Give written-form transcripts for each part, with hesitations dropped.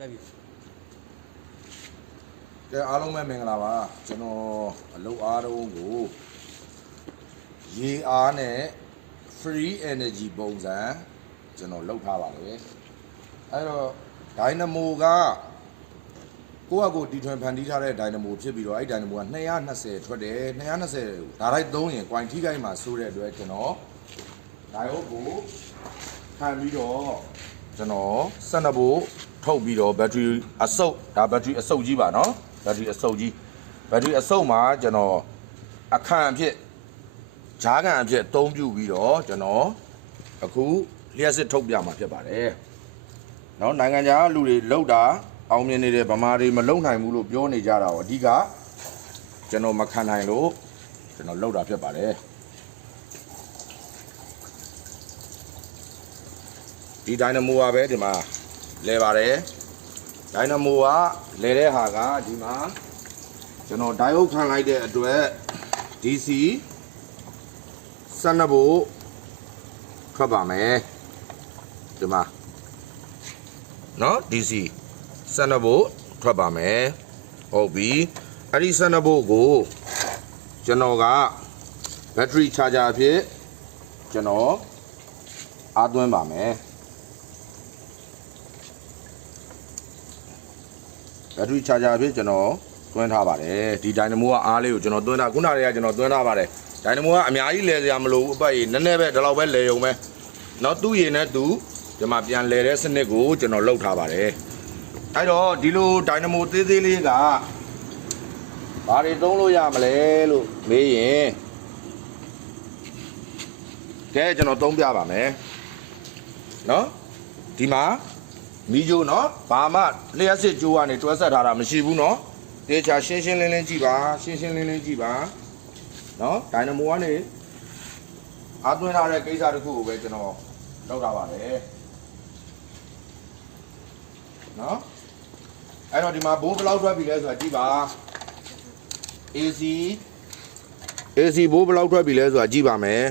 တက်ပြီကဲအားလုံးပဲမင်္ဂလာပါကျွန်တော်အလုပ်အားလုံးကိုရေအားနဲ့ free energy ပုံစံကျွန်တော်လုပ်ထားပါတယ်အဲ့တော့ Dynamo ကကိုယ့်အကိုတီထွင်ဖန်တီးထားတဲ့ Dynamo ဖြစ်ပြီးတော့အဲ့ Dynamo က220ထွက်တယ်220ဒါလိုက်သုံးရင် coin ထိခိုက်မှာစိုးတဲ့အတွက်ကျွန်တော်ဒါရုပ်ကိုခံပြီးတော့ကျွန်တော်12ဘို့ထုတ်ပြီးတော့ battery အစုပ်ဒါ battery အစုပ်ကြီးပါเนาะ battery အစုပ်ကြီး battery အစုပ်မှာကျွန်တော်အခန့်အဖြစ်ဂျားကန်အဖြစ်အသုံးပြုပြီးတော့ကျွန်တော်အခုလျှက်စစ်ထုတ်ပြမှာဖြစ်ပါတယ်เนาะနိုင်ငံခြားလူတွေလောက်တာအောင်မြင်နေတဲ့ဗမာတွေမလုံနိုင်ဘူးလို့ပြောနေကြတာ哦အဓိကကျွန်တော်မခံနိုင်လို့ကျွန်တော်လောက်တာဖြစ်ပါတယ်ဒီ Dynamo ကပဲဒီမှာလဲပါတယ် Dynamo ကလဲတဲ့ဟာကဒီမှာကျွန်တော် diode ခံလိုက်တဲ့အတွက် DC 12 volt ထွက်ပါမယ်ဒီမှာเนาะ DC 12 volt ထွက်ပါမယ်ဟုတ်ပြီအဲ့ဒီ12 volt ကိုကျွန်တော်က battery charger အဖြစ်ကျွန်တော်အားသွင်းပါမယ်battery charger အဖြစ်ကျွန်တော်သွင်းထားပါတယ်ဒီ Dynamo ကအားလေးကိုကျွန်တော်သွင်းထားခုနကတည်းကကျွန်တော်သွင်းထားပါတယ် Dynamo ကအများကြီးလဲစရာမလိုဘူးအပတ်ကြီးနည်းနည်းပဲဒီလောက်ပဲလဲရုံပဲเนาะသူ့ရည်နဲ့သူဒီမှာပြန်လဲတဲ့စနစ်ကိုကျွန်တော်လုပ်ထားပါတယ်အဲ့တော့ဒီလို Dynamo သေးသေးလေးကဘာတွေသုံးလို့ရမလဲလို့မေးရင်ကဲကျွန်တော်သုံးပြပါမယ်เนาะဒီမှာမီးကြိုးเนาะဘာမှလျှက်စစ်ကြိုးကနေတွဲဆက်ထားတာမရှိဘူးเนาะတေချာရှင်းရှင်းလင်းလင်းကြည့်ပါရှင်းရှင်းလင်းလင်းကြည့်ပါเนาะ Dynamo ကနေအားသွင်းထားတဲ့ကိစ္စတစ်ခုကိုပဲကျွန်တော်လုပ်ထားပါတယ်เนาะအဲ့တော့ဒီမှာဘိုးဘယ်လောက်ထွက်ပြီလဲဆိုတာကြည့်ပါ AC ဘိုးဘယ်လောက်ထွက်ပြီလဲဆိုတာကြည့်ပါမယ်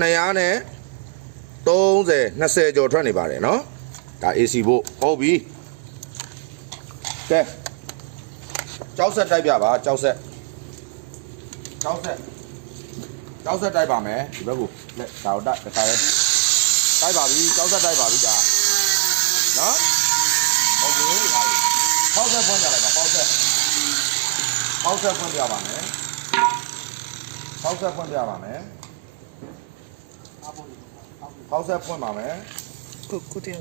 200နဲ့30 20ကျော်ထွက်နေပါတယ်เนาะဒါ AC ဘိုးဟုတ်ပြီကဲကြောက်ဆက်တိုက်ပြပါကြောက်ဆက်တိုက်ပါမယ်ဒီဘက်ကိုလက်ဒါတော့တစ်ခါလေးတိုက်ပါပြီကြောက်ဆက်တိုက်ပါပြီဒါနော်ဟုတ်ပြီပေါက်ဆက်ဖွင့်ပြလိုက်ပါပေါက်ဆက်ဖွင့်ပြပါမယ်ပေါက်ဆက်ဖွင့်ပြပါမယ်ပေါက်ဆက်ဖွင့်ပါမယ်ကိုတင်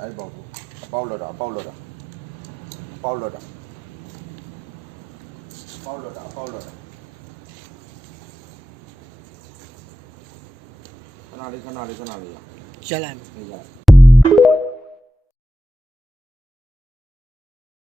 အဲ့ပေါက်ကိုအပေါက်လွတ်တာခဏလေးခဏလေးရက်လိုက်နေကြ